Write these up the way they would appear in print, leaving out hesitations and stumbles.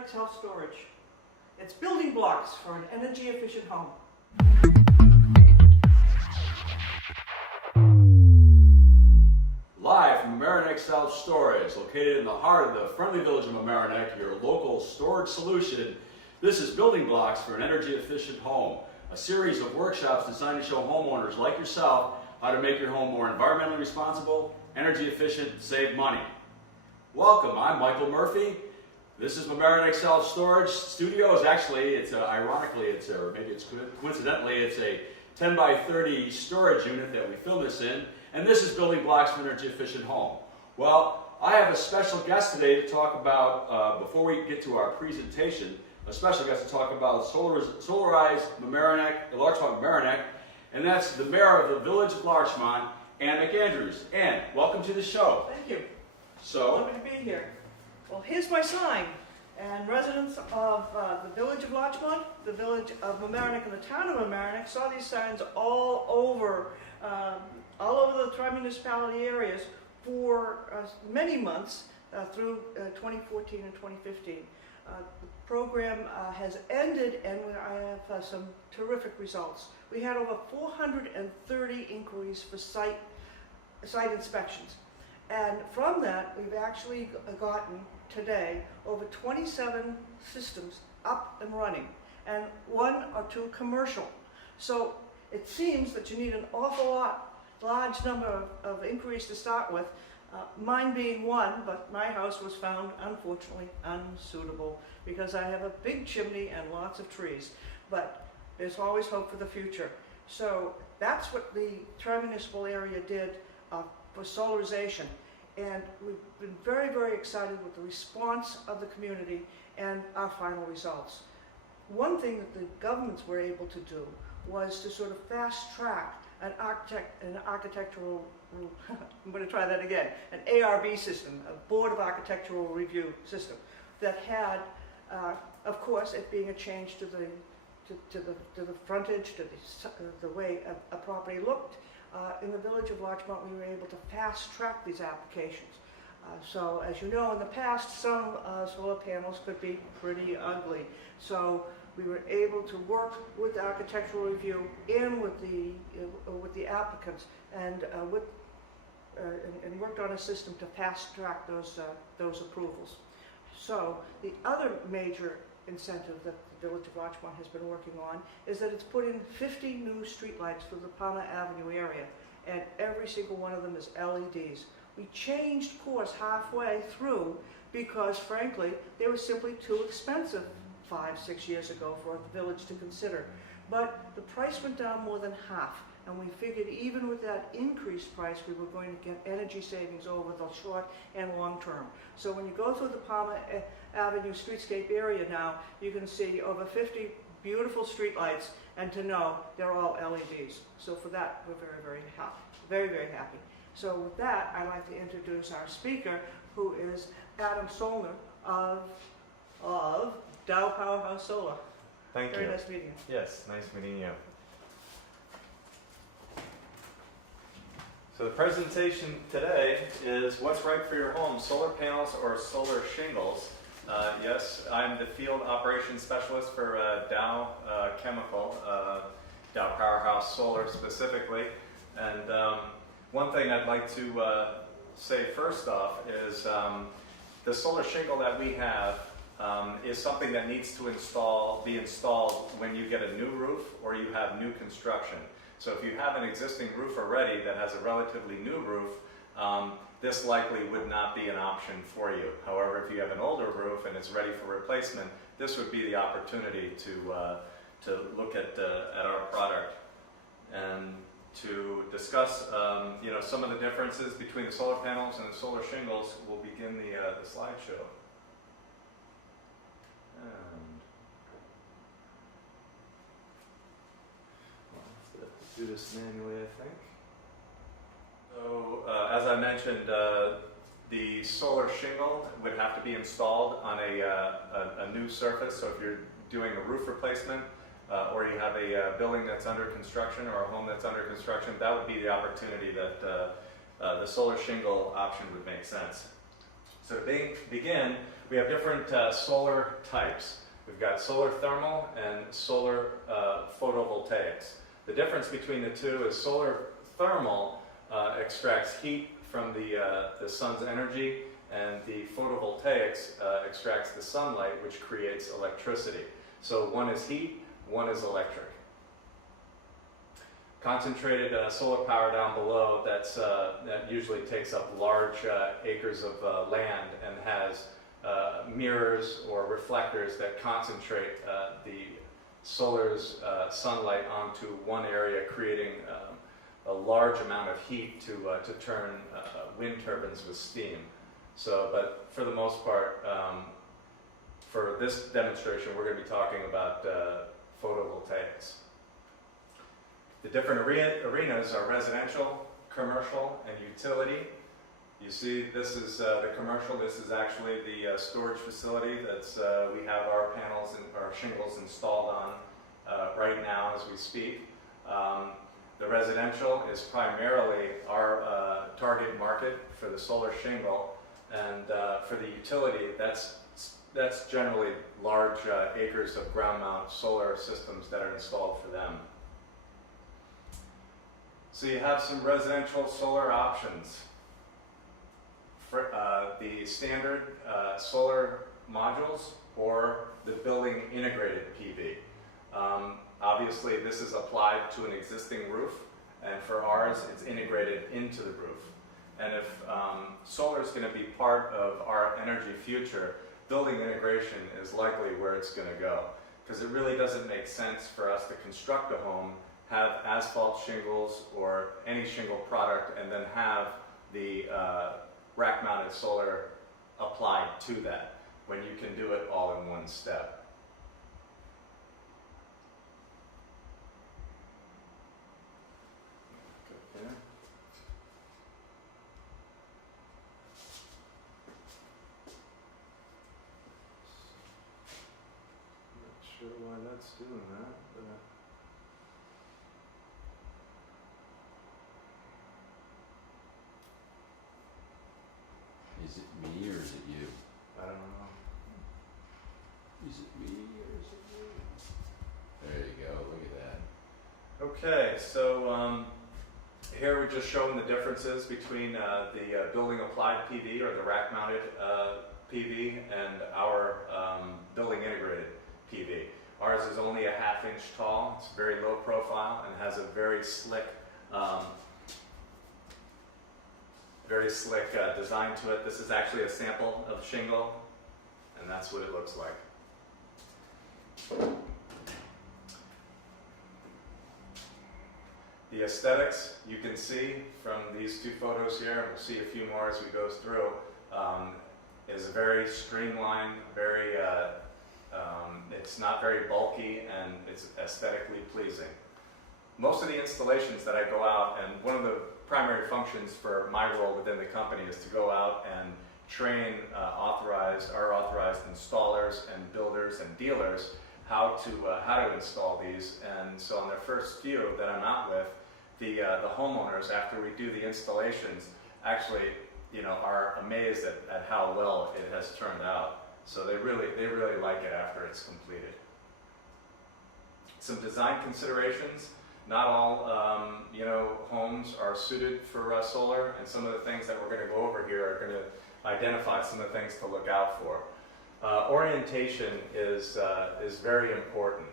Mamaroneck Self-Storage. It's building blocks for an energy-efficient home. Live from Mamaroneck Self-Storage, located in the heart of the friendly village of Mamaroneck, your local storage solution. This is Building Blocks for an Energy-Efficient Home, a series of workshops designed to show homeowners like yourself how to make your home more environmentally responsible, energy efficient, and save money. Welcome, I'm Michael Murphy. This is Mamaroneck Self-Storage Studios. Actually, ironically, or maybe it's coincidentally, it's a 10 by 30 storage unit that we film this in. And this is Building Blocks for an Energy Efficient Home. Well, I have a special guest today to talk about, before we get to our presentation, a special guest to talk about Solarize Mamaroneck, Larchmont Mamaroneck, and that's the mayor of the village of Larchmont, Ann McAndrews. Ann, welcome to the show. Thank you. So, Lovely to be here. Well, here's my sign. And residents of the village of Larchmont, the village of Mamaroneck, and the town of Mamaroneck saw these signs all over the tri-municipality areas for many months through 2014 and 2015. The program has ended, and I have some terrific results. We had over 430 inquiries for site inspections. And from that, we've actually gotten today over 27 systems up and running, and 1 or 2 commercial. So it seems that you need an awful large number of inquiries to start with, mine being one, but my house was found, unfortunately, unsuitable because I have a big chimney and lots of trees. But there's always hope for the future. So that's what the tri-municipal area did for solarization. And we've been very, very excited with the response of the community and our final results. One thing that the governments were able to do was to sort of fast track an architectural, I'm going to try that again, an ARB system, a Board of Architectural Review system, that had, of course, it being a change to the frontage, to the way a property looked. In the village of Larchmont, we were able to fast track these applications. So, as you know, in the past, some solar panels could be pretty ugly. So we were able to work with the architectural review and with the applicants, and worked on a system to fast track those approvals. So the other major incentive that the village of Larchmont has been working on is that it's put in 50 new streetlights for the Palmer Avenue area, and every single one of them is LEDs. We changed course halfway through because, frankly, they were simply too expensive 5-6 years ago for the village to consider. But the price went down more than half, and we figured even with that increased price, we were going to get energy savings over the short and long term. So when you go through the Palmer Avenue streetscape area now, you can see over 50 beautiful streetlights, and to know they're all LEDs. So for that, we're very, very happy. Very, very happy. So with that, I'd like to introduce our speaker, who is Adam Solner of Dow Powerhouse Solar. Thank you. Very nice meeting you. Yes, nice meeting you. So the presentation today is what's right for your home, solar panels or solar shingles. Yes, I'm the field operations specialist for Dow Chemical, Dow Powerhouse Solar specifically. And one thing I'd like to say first off is the solar shingle that we have is something that needs to be installed when you get a new roof or you have new construction. So if you have an existing roof already that has a relatively new roof, this likely would not be an option for you. However, if you have an older roof and it's ready for replacement, this would be the opportunity to look at our product and to discuss some of the differences between the solar panels and the solar shingles. We'll begin the slideshow. Do this manually, I think. So, as I mentioned, the solar shingle would have to be installed on a new surface. So if you're doing a roof replacement, or you have a building that's under construction or a home that's under construction, that would be the opportunity that the solar shingle option would make sense. So to begin, We have different solar types. We've got solar thermal and solar photovoltaics. The difference between the two is solar thermal extracts heat from the sun's energy, and the photovoltaics extracts the sunlight, which creates electricity. So one is heat, one is electric. Concentrated solar power down below, that usually takes up large acres of land and has mirrors or reflectors that concentrate the solar's sunlight onto one area, creating a large amount of heat to turn wind turbines with steam. So, but for the most part, for this demonstration, we're going to be talking about photovoltaics. The different arenas are residential, commercial, and utility. You see, this is the commercial. This is actually the storage facility that's we have our panels and our shingles installed on right now as we speak. The residential is primarily our target market for the solar shingle, and for the utility, that's generally large acres of ground mount solar systems that are installed for them. So you have some residential solar options. For, the standard solar modules or the building integrated PV. Obviously this is applied to an existing roof, and for ours it's integrated into the roof. And if solar is going to be part of our energy future, building integration is likely where it's going to go. Because it really doesn't make sense for us to construct a home, have asphalt shingles or any shingle product, and then have the rack-mounted solar applied to that, when you can do it all in one step. Good there. Not sure why that's doing that, but Is it me or is it you? I don't know. Is it me or is it you? There you go, look at that. Okay, so here we're just showing the differences between the building applied PV or the rack mounted PV and our building integrated PV. Ours is only a 1/2 inch tall, it's very low profile and has a very slick design to it. This is actually a sample of shingle, and that's what it looks like. The aesthetics you can see from these two photos here, and we'll see a few more as we go through, is very streamlined, very, it's not very bulky, and it's aesthetically pleasing. Most of the installations that I go out, and one of the primary functions for my role within the company is to go out and train our authorized installers and builders and dealers how to install these. And so on the first few that I'm out with, the homeowners, after we do the installations, actually are amazed at how well it has turned out. So they really like it after it's completed. Some design considerations. Not all homes are suited for solar, and some of the things that we're going to go over here are going to identify some of the things to look out for. Orientation is very important.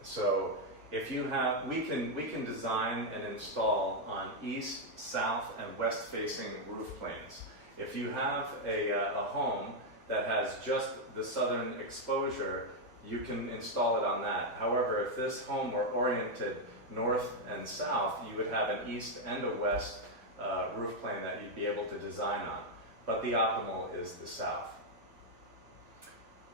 So if you have, we can design and install on east, south, and west facing roof planes. If you have a home that has just the southern exposure, you can install it on that. However, if this home were oriented north and south, you would have an east and a west roof plane that you'd be able to design on. But the optimal is the south.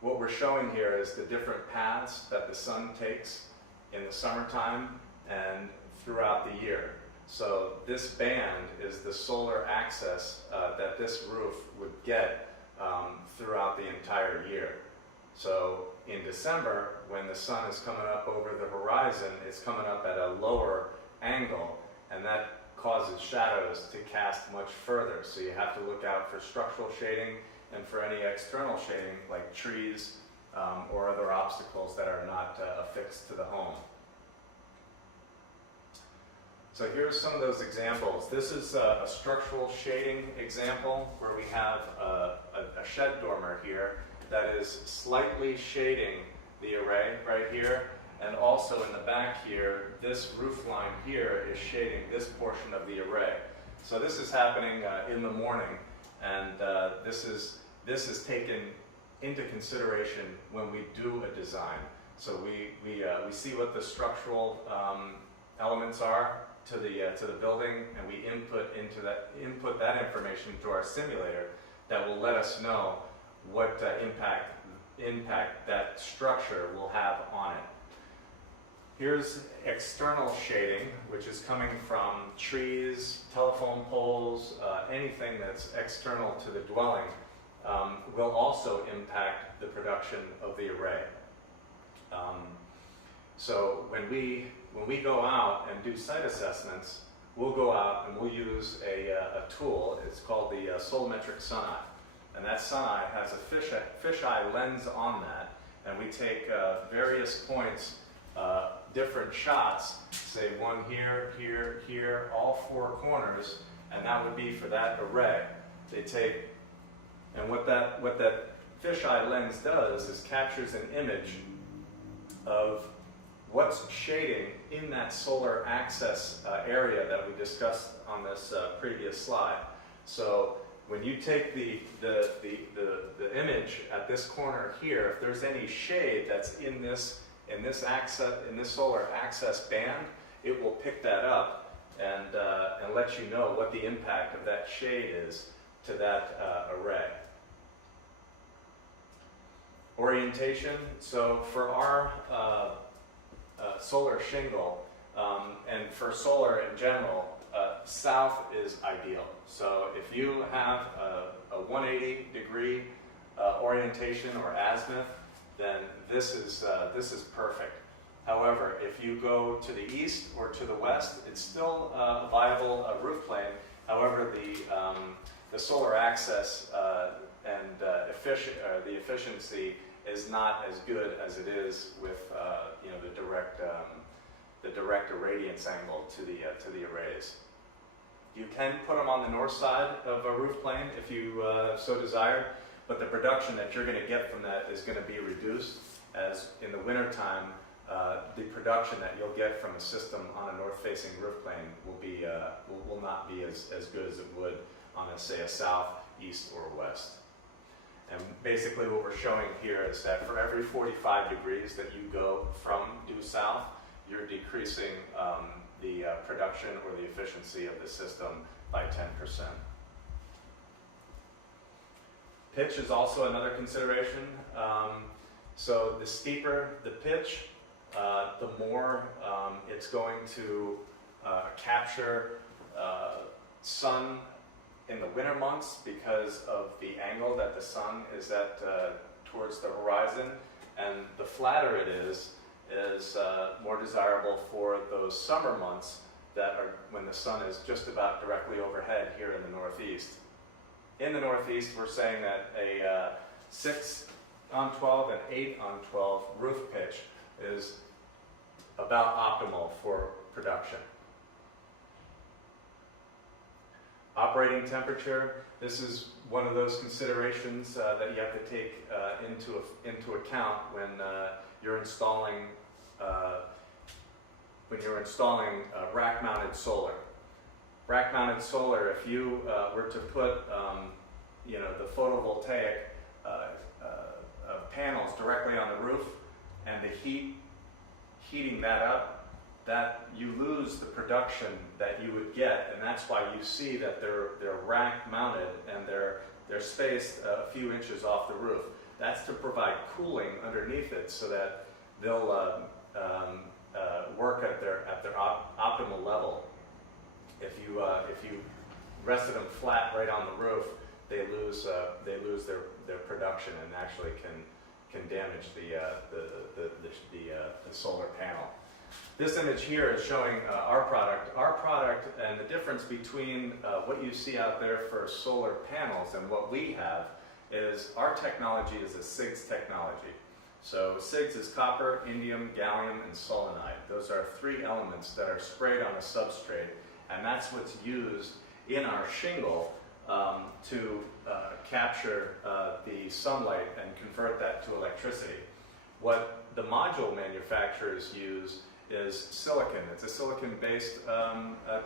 What we're showing here is the different paths that the sun takes in the summertime and throughout the year. So this band is the solar access that this roof would get throughout the entire year. So in December, when the sun is coming up over the horizon, it's coming up at a lower angle, and that causes shadows to cast much further. So you have to look out for structural shading and for any external shading like trees or other obstacles that are not affixed to the home. So here's some of those examples. This is a structural shading example where we have a shed dormer here that is slightly shading the array right here. And also in the back here, this roof line here is shading this portion of the array. So this is happening in the morning, and this is taken into consideration when we do a design. So we see what the structural elements are to the building, and we input that information to our simulator that will let us know what impact that structure will have on it. Here's external shading, which is coming from trees, telephone poles, anything that's external to the dwelling will also impact the production of the array. So when we go out and do site assessments, we'll go out and we'll use a tool. It's called the Solometric Suneye. And that suneye has a fisheye lens on that. And we take various points, different shots, say one here, here, here, all four corners, and that would be for that array. They take, and what that fisheye lens does is captures an image of what's shading in that solar access area that we discussed on this previous slide. So when you take the image at this corner here, if there's any shade that's in this solar access band, it will pick that up and let you know what the impact of that shade is to that array. Orientation. So for our solar shingle, and for solar in general, south is ideal. So if you have a 180 degree orientation or azimuth, then this is perfect. However, if you go to the east or to the west, it's still a viable roof plane. However, the solar access and the efficiency is not as good as it is with the direct irradiance angle to the arrays. You can put them on the north side of a roof plane if you so desire, but the production that you're going to get from that is going to be reduced, as in the wintertime, the production that you'll get from a system on a north-facing roof plane will not be as good as it would on say a south, east, or west. And basically what we're showing here is that for every 45 degrees that you go from due south, you're decreasing the production or the efficiency of the system by 10%. Pitch is also another consideration. So the steeper the pitch, the more it's going to capture sun in the winter months because of the angle that the sun is at towards the horizon, and the flatter it is more desirable for those summer months that are when the sun is just about directly overhead here in the Northeast. In the Northeast, we're saying that a 6 on 12 and 8 on 12 roof pitch is about optimal for production. Operating temperature, this is one of those considerations that you have to take into account when you're installing rack-mounted solar. Rack-mounted solar, if you were to put the photovoltaic panels directly on the roof, and the heating that up, that you lose the production that you would get, and that's why you see that they're rack mounted and they're spaced a few inches off the roof. That's to provide cooling underneath it so that they'll work at their optimal level. If you rested them flat right on the roof, they lose their production and actually can damage the solar panel. This image here is showing our product. Our product, and the difference between what you see out there for solar panels and what we have is our technology is a CIGS technology. So CIGS is copper, indium, gallium, and solanite. Those are 3 elements that are sprayed on a substrate, and that's what's used in our shingle to capture the sunlight and convert that to electricity. What the module manufacturers use is silicon. It's a silicon-based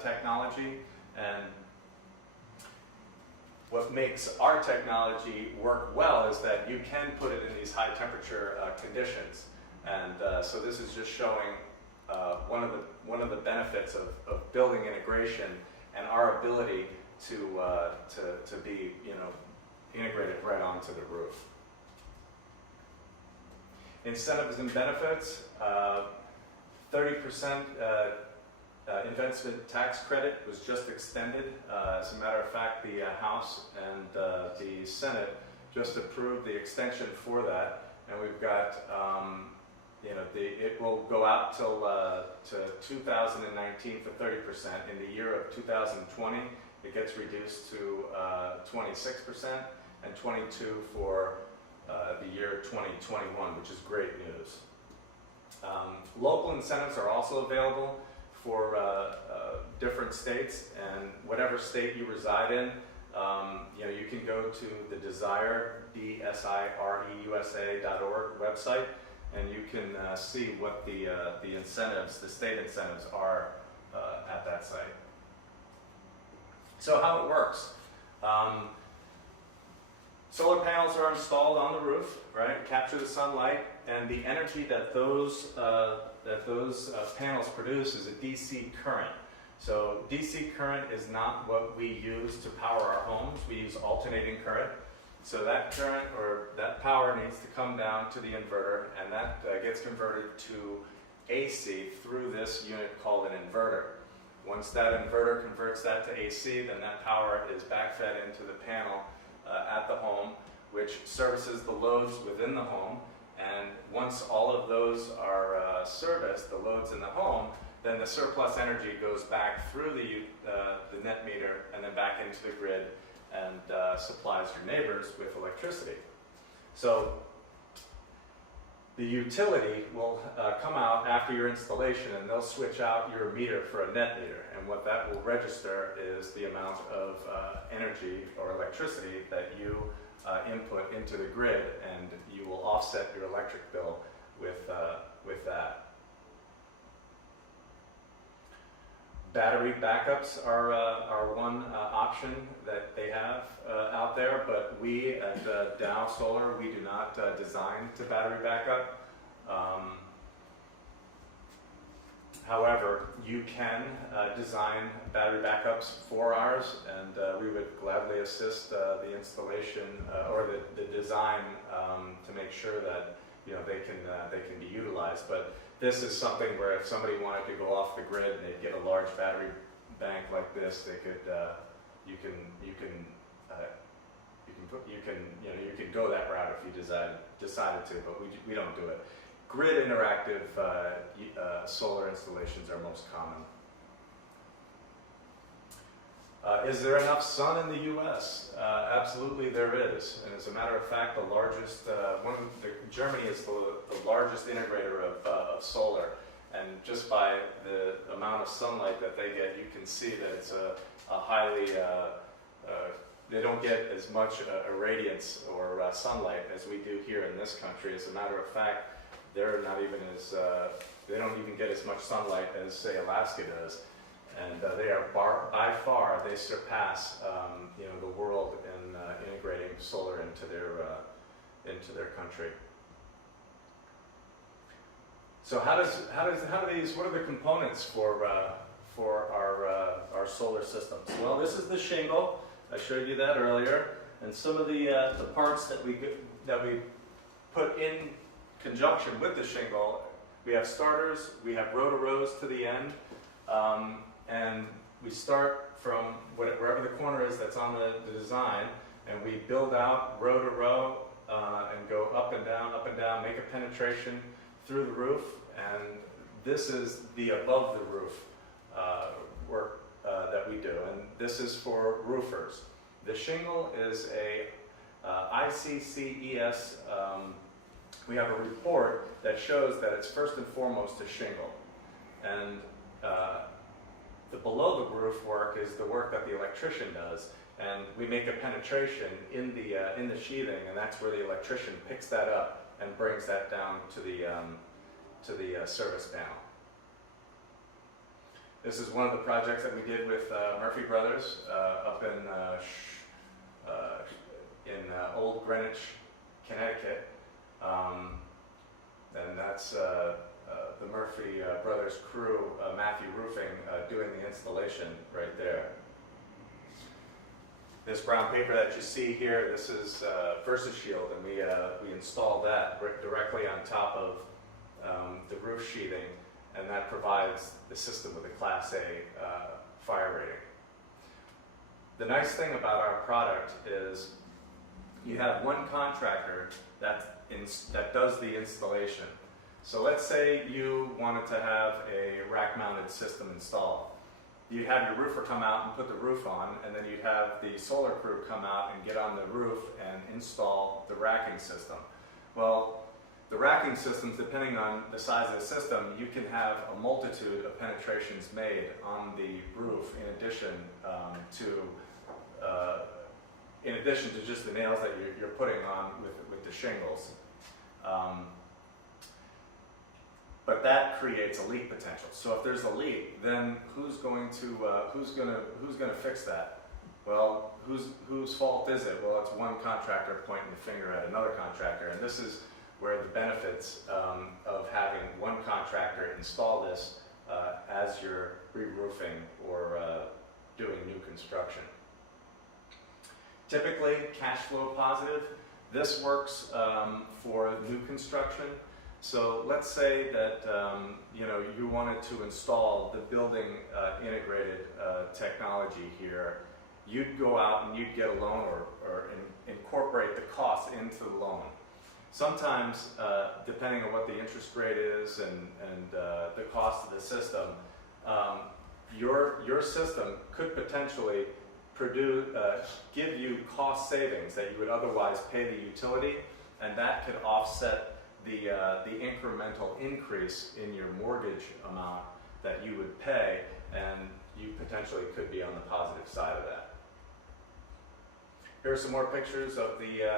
technology, and what makes our technology work well is that you can put it in these high temperature conditions. And so this is just showing one of the benefits of building integration and our ability to be, you know, integrated right onto the roof. Incentives and benefits, 30% investment tax credit was just extended. As a matter of fact, the House and the Senate just approved the extension for that, and we've got, you know, it will go out till to 2019 for 30%. In the year of 2020, it gets reduced to 26%, and 22% for the year 2021, which is great news. Local incentives are also available for different states, and whatever state you reside in, you know, you can go to the Desire, DSIREUSA.org website, and you can see what the incentives, the state incentives are at that site. So how it works. Solar panels are installed on the roof, right? Capture the sunlight, and the energy that those panels produce is a DC current. So DC current is not what we use to power our homes. We use alternating current. So that current or that power needs to come down to the inverter, and that gets converted to AC through this unit called an inverter. Once that inverter converts that to AC, then that power is backfed into the panel at the home, which services the loads within the home. And once all of those are serviced, the loads in the home, then the surplus energy goes back through the net meter and then back into the grid and supplies your neighbors with electricity. So the utility will come out after your installation, and they'll switch out your meter for a net meter. And what that will register is the amount of energy or electricity that you input into the grid, and you will offset your electric bill with that. Battery backups are one option that they have out there, but we at Dow Solar, we do not design to battery backup. However, you can design battery backups for ours, and we would gladly assist the installation or the design to make sure that, you know, they can be utilized. But this is something where if somebody wanted to go off the grid and they'd get a large battery bank like this, they could you can go that route if you decided to, but we don't do it. Grid interactive solar installations are most common. Is there enough sun in the U.S.? Absolutely there is. And as a matter of fact, the largest, Germany is the largest integrator of solar. And just by the amount of sunlight that they get, you can see that it's a highly, they don't get as much irradiance or sunlight as we do here in this country. As a matter of fact, they're not even as, they don't even get as much sunlight as, say, Alaska does. And they are by far, they surpass you know, the world in integrating solar into their country. So what are the components for our solar systems? Well, this is the shingle. I showed you that earlier, and some of the parts that we put in conjunction with the shingle. We have starters. We have row-to-rows to the end. And we start from wherever the corner is that's on the design, and we build out row to row and go up and down, make a penetration through the roof. And this is the above the roof work that we do, and this is for roofers. The shingle is ICCES, we have a report that shows that it's first and foremost a shingle. And the below the roof work is the work that the electrician does. And we make a penetration in the sheathing, and that's where the electrician picks that up and brings that down to the service panel. This is one of the projects that we did with Murphy Brothers up in Old Greenwich, Connecticut. And that's the Murphy Brothers crew, Matthew Roofing, doing the installation right there. This brown paper that you see here, this is VersaShield, and we installed that directly on top of the roof sheathing, and that provides the system with a Class A fire rating. The nice thing about our product is you have one contractor that does the installation. So let's say you wanted to have a rack-mounted system installed. You'd have your roofer come out and put the roof on, and then you'd have the solar crew come out and get on the roof and install the racking system. Well, the racking systems, depending on the size of the system, you can have a multitude of penetrations made on the roof in addition to just the nails that you're putting on with the shingles. But that creates a leak potential. So if there's a leak, then who's going to fix that? Well, whose fault is it? Well, it's one contractor pointing the finger at another contractor, and this is where the benefits of having one contractor install this as you're re-roofing or doing new construction. Typically, cash flow positive. This works for new construction. So let's say that you wanted to install the building integrated technology here. You'd go out and you'd get a loan or incorporate the cost into the loan. Sometimes, depending on what the interest rate is and the cost of the system, your system could potentially give you cost savings that you would otherwise pay the utility, and that could offset the incremental increase in your mortgage amount that you would pay, and you potentially could be on the positive side of that. Here are some more pictures of the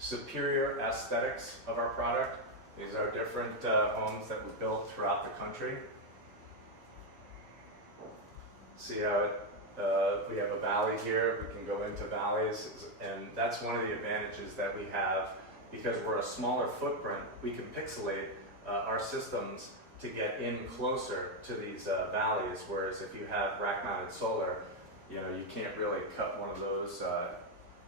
superior aesthetics of our product. These are different homes that were built throughout the country. See how we have a valley here. We can go into valleys, and that's one of the advantages that we have. Because we're a smaller footprint, we can pixelate our systems to get in closer to these valleys, whereas if you have rack-mounted solar, you can't really cut one of those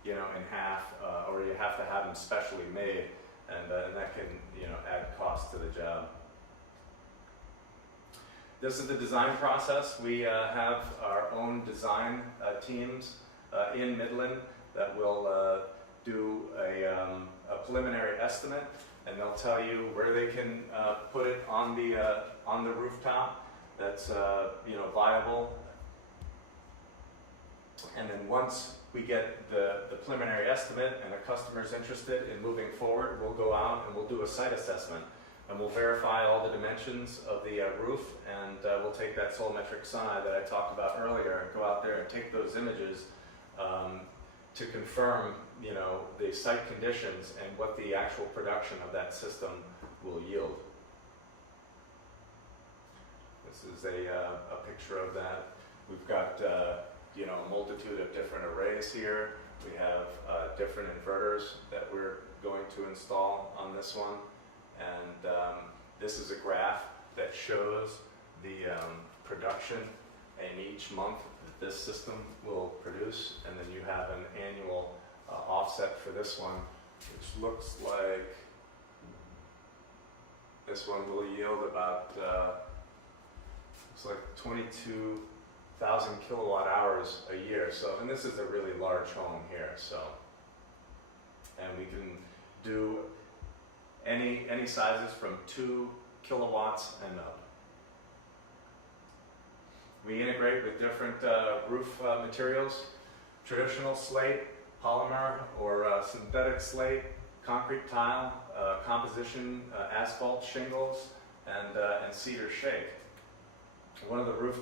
in half, or you have to have them specially made, and that can add cost to the job. This is the design process. We have our own design teams in Midland that will do a preliminary estimate, and they'll tell you where they can put it on the rooftop that's viable. And then once we get the preliminary estimate and the customer's interested in moving forward, we'll go out and we'll do a site assessment, and we'll verify all the dimensions of the roof, and we'll take that solarmetric side that I talked about earlier and go out there and take those images to confirm the site conditions and what the actual production of that system will yield. This is a picture of that. We've got a multitude of different arrays here. We have different inverters that we're going to install on this one, and this is a graph that shows the production in each month that this system will produce, and then you have an annual offset for this one, which looks like this one will yield about it's like 22,000 kilowatt hours a year. So, and this is a really large home here. So, and we can do any sizes from 2 kilowatts and up. We integrate with different roof materials. Traditional slate, polymer or synthetic slate, concrete tile, composition asphalt shingles, and cedar shake. One of the roof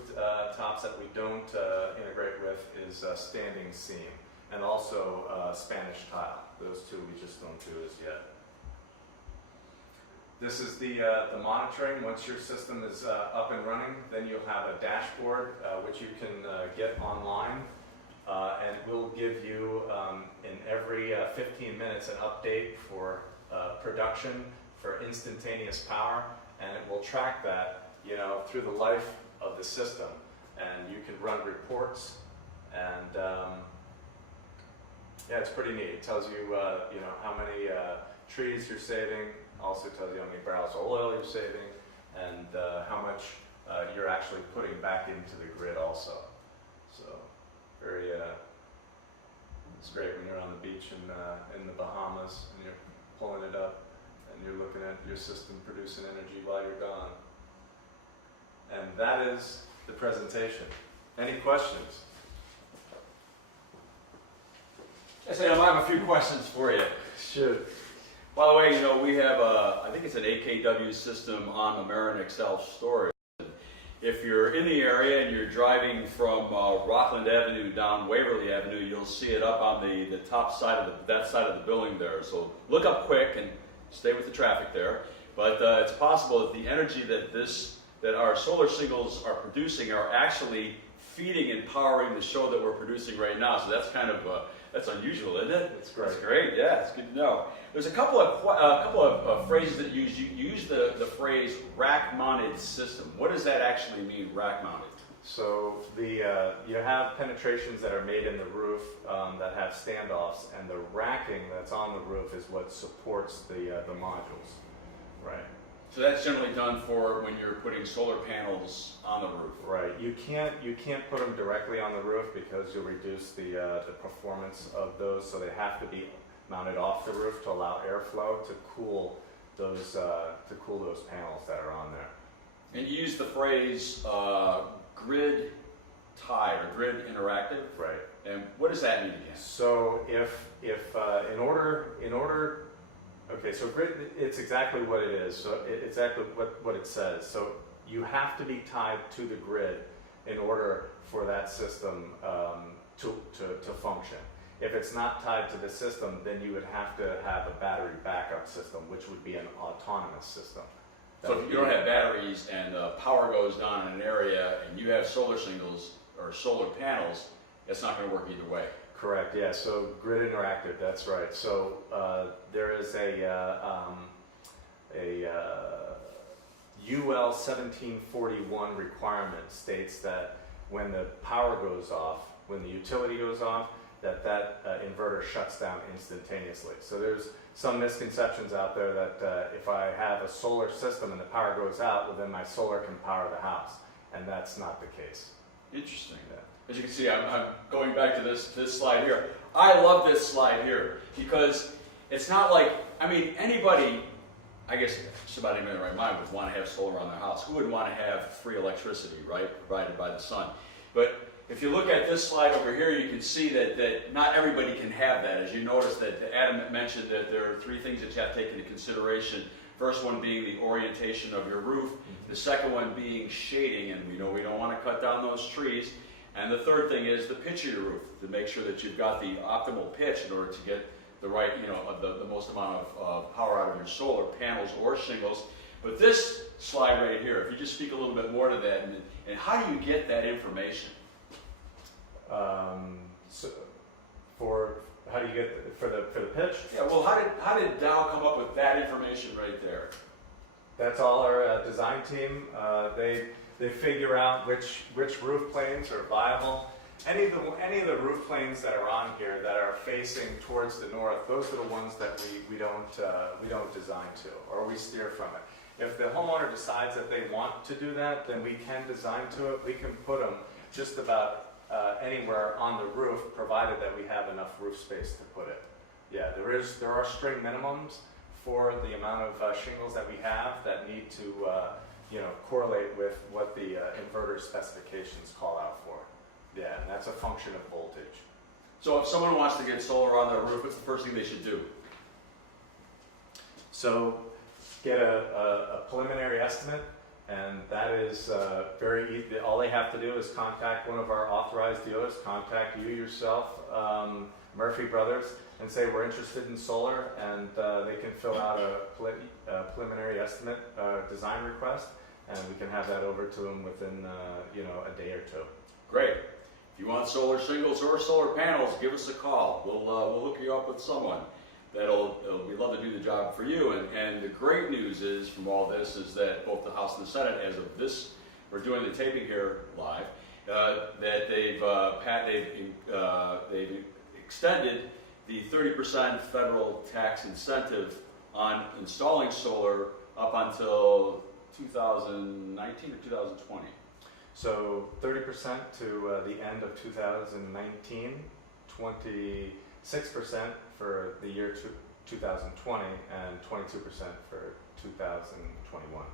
tops that we don't integrate with is standing seam, and also Spanish tile. Those two we just don't do as yet. This is the monitoring. Once your system is up and running, then you'll have a dashboard which you can get online, and we'll give you in every 15 minutes an update for production, for instantaneous power, and it will track that, you know, through the life of the system, and you can run reports, and yeah, it's pretty neat. It tells you, you know, how many trees you're saving. Also tells you how many barrels of oil you're saving, and how much you're actually putting back into the grid also. So very, it's great when you're on the beach in the Bahamas and you're pulling it up and you're looking at your system producing energy while you're gone. And that is the presentation. Any questions? Yes, I have a few questions for you. Shoot. By the way, you know, we have I think it's an AKW system on the Mamaroneck self-storage. If you're in the area and you're driving from Rockland Avenue down Waverly Avenue, you'll see it up on the top side of that side of the building there. So look up quick and stay with the traffic there. But it's possible that the energy that our solar shingles are producing are actually feeding and powering the show that we're producing right now. So that's kind of that's unusual, isn't it? That's great. That's great. Yeah, it's good to know. There's a couple of phrases that you use the phrase rack-mounted system. What does that actually mean, rack-mounted? So you have penetrations that are made in the roof that have standoffs, and the racking that's on the roof is what supports the modules, right? So that's generally done for when you're putting solar panels on the roof. Right. You can't put them directly on the roof because you'll reduce the performance of those. So they have to be mounted off the roof to allow airflow to cool those panels that are on there. And you use the phrase grid tied or grid interactive. Right. And what does that mean again? So if in order okay, so grid, it's exactly what it is. So it's exactly what it says. So you have to be tied to the grid in order for that system to function. If it's not tied to the system, then you would have to have a battery backup system, which would be an autonomous system. So if you don't have batteries and power goes down in an area and you have solar shingles or solar panels, it's not going to work either way. Correct, yeah, so grid interactive, that's right. So there is a UL 1741 requirement states that when the power goes off, when the utility goes off, that inverter shuts down instantaneously. So there's some misconceptions out there that if I have a solar system and the power goes out, well then my solar can power the house, and that's not the case. Interesting. Yeah. As you can see, I'm going back to this slide here. I love this slide here because it's not like, I mean, anybody, I guess just about anybody in their right mind would want to have solar on their house. Who would want to have free electricity, right, provided by the sun? But if you look at this slide over here, you can see that not everybody can have that. As you notice that Adam mentioned that there are three things that you have to take into consideration. First one being the orientation of your roof. The second one being shading, and we know we don't want to cut down those trees. And the third thing is the pitch of your roof, to make sure that you've got the optimal pitch in order to get the right, you know, the most amount of power out of your solar panels or shingles. But this slide right here, if you just speak a little bit more to that, and how do you get that information? So how do you get for the pitch? Yeah, well, how did Dow come up with that information right there? That's all our design team. They figure out which roof planes are viable. Any of the roof planes that are on here that are facing towards the north, those are the ones that we don't design to, or we steer from it. If the homeowner decides that they want to do that, then we can design to it. We can put them just about anywhere on the roof, provided that we have enough roof space to put it. Yeah, there are string minimums for the amount of shingles that we have that need to correlate with what the inverter specifications call out for. Yeah, and that's a function of voltage. So if someone wants to get solar on their roof, what's the first thing they should do? So get a preliminary estimate, and that is very easy. All they have to do is contact one of our authorized dealers, contact you yourself, Murphy Brothers, and say we're interested in solar, and they can fill out a preliminary estimate design request, and we can have that over to them within a day or two. Great. If you want solar shingles or solar panels, give us a call. We'll hook you up with someone we'd love to do the job for you. And the great news is from all this is that both the House and the Senate, as of this, we're doing the taping here live, that they've extended the 30% federal tax incentive on installing solar up until 2019 or 2020. So 30% to the end of 2019, 26% for the year 2020, and 22% for 2021.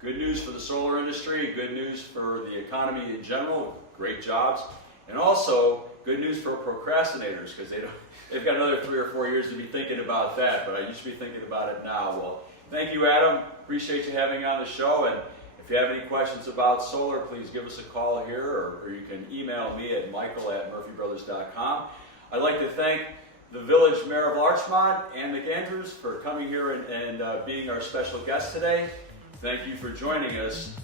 Good news for the solar industry, good news for the economy in general, great jobs, and also good news for procrastinators because they've got another 3 or 4 years to be thinking about that, but you should be thinking about it now. Well, thank you, Adam. Appreciate you having me on the show, and if you have any questions about solar, please give us a call here, or you can email me at michael@murphybrothers.com. I'd like to thank the Village Mayor of Larchmont, Ann McAndrews, for coming here and being our special guest today. Thank you for joining us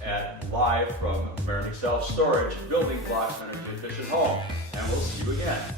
live from Mamaroneck Self Storage, Building Blocks for Energy Efficient Home, and we'll see you again.